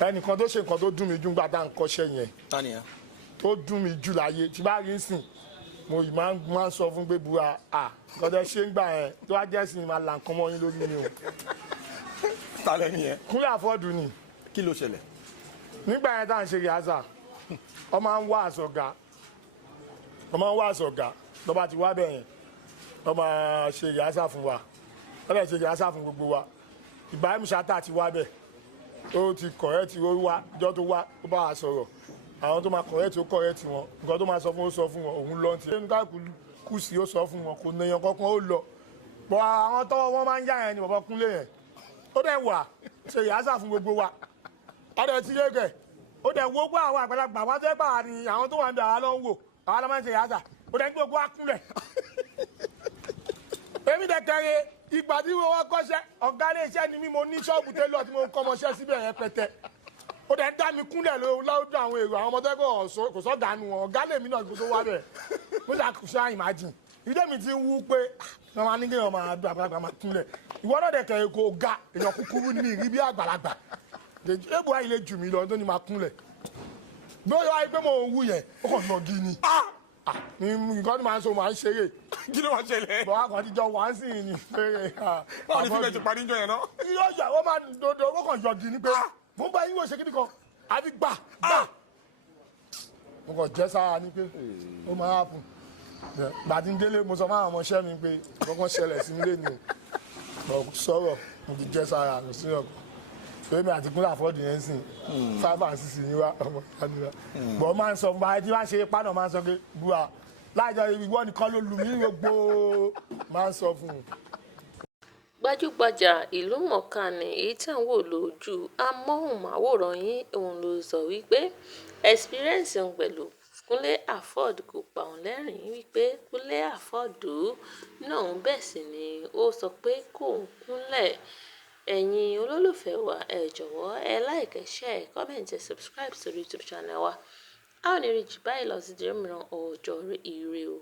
ẹnìkan tó ṣe nǹkan tó dùn mí jù nígbà tá à ń kọ́ṣẹ́ yẹn Tani ya? tó dùn mí jù láyé tí bá rí ń sìn mo yìí máa ń sọ fún pé bua nǹkan tẹ́ ṣe ń gbà yẹn tó wá jẹ́ sí ni máa là nǹkan mọ́ yín lórí ni o. Ta lẹ́ni yẹn? Kúnlé Àfọ́dù ni. Kí ló ṣẹlẹ̀? Nígbà yẹn tá à ń ṣe rìhásà ọ máa ń wá àsọ̀gá tó bá ti wá bẹ̀ yẹn ọ máa ṣe rìhásà fún wa ọ lè ṣe rìhásà fún gbogbo wa. Ibrahim Shatta ti wá bẹ̀ ó ti kọ̀rẹ́tì ó wá ìjọ tó wá ó bá wa sọ̀rọ̀ àwọn tó máa kọ̀rẹ́tì ó kọ̀rẹ́tì wọn nǹkan tó máa sọ fún ó sọ fún wọn òun lọ́n ti ẹnu káàkiri kù sí ó sọ fún wọn kò nìyẹn kankan ó lọ bọ́ àwọn tọ́wọ́ wọn máa ń yá yẹn ni bàbá Kúnlé yẹn ó dẹ̀ wà ṣe rìhásà fún gbogbo wa ọ̀dẹ̀ ti yé gẹ̀ ó dẹ̀ wo gbọ́ àwọn àgbàlagbà wọn tẹ́ gbà ní àwọn tó wà ní àwa ló ń wò àwa ló máa ń ṣe rìhásà ó dẹ̀ ń gbogbo wa kúnlẹ̀ èmi dẹ̀ kẹrin ìgbà tí wọ́n wá kọ́ṣẹ́ ọ̀gá ilé iṣẹ́ ni mí mo ní ṣọ́ọ̀bù télọ̀ tí mo ń kọ́ ọmọṣẹ́ síbẹ̀ yẹn pẹ̀tẹ́ ó dẹ̀ ń dá mi kúnlẹ̀ lọ́dọ̀ àwọn èrò àwọn ọmọdé kò sọ́gà nu wọn ọ̀gá lèmi náà tó wá bẹ̀ mo ṣàkóso àìmájìn ìdí mi ti ń wú pé wọ́n máa ní kéèyàn máa dún àgbàlagbà máa kúnlẹ̀ ìwọ náà dẹ̀ kẹrin kò ga èèyàn kúkúrú ní ìrí bí àgbàlagbà ébù ayé lè jù mí lọ tó ní máa kúnlẹ̀ bí ó yọ ayé pé mo ń wú yẹn ó kàn lọ gí ni nǹkan tí màá ń sọ màá ń ṣeré. Kí ló wá ṣẹlẹ̀? bọ́ àkàndíjọ wá sí ní pé. Báwo ni fífẹ́ ti parí ń jọ yẹn náà? yóò yà ó máa dodo ó kàn yọ gí ni pé mo bá yín wò ṣe kíni kan àbí gbà. mo kàn jẹ́ sára ni pé ó máa hàpù. gbàdí ń délé mo sọ fún àwọn ọmọọṣẹ́ mi pé kọ́kọ́ ṣẹlẹ̀ sí mi lé o sọ̀rọ̀ mo ti jẹ́ sára kò sí ọ̀kan fẹ́mi àti Kúnlé Àfọ́dù yẹn sìn 5 and 6 ni wá ọmọ ìdánilá bọ́ máa ń sọ fún báyìí tí wọ́n ṣe pánà máa ń sọ pé bua láìjọ ìwọ nìkan ló lù mí gbogbo máa ń sọ fún un. Gbajúgbajà ìlúmọ̀ọ́ká ni èyí tí à ń wò lójú amóhùnmáwòrán yín òun ló sọ wípé experience òun pẹ̀lú Kúnlé Àfọ́dù kò pa òun lẹ́rìn-ín wípé Kúnlé Àfọ́dù náà bẹ́ẹ̀ sì ni ó sọ pé kò ń kúnlẹ̀. Ẹ̀yin olólùfẹ́ wa ẹ jọ̀wọ́ ẹ like, share, comment, subscribe sórí YouTube channel wa. A ò ní rí jù báyìí lọ sí ìdí mìíràn ọjọ́ ire o.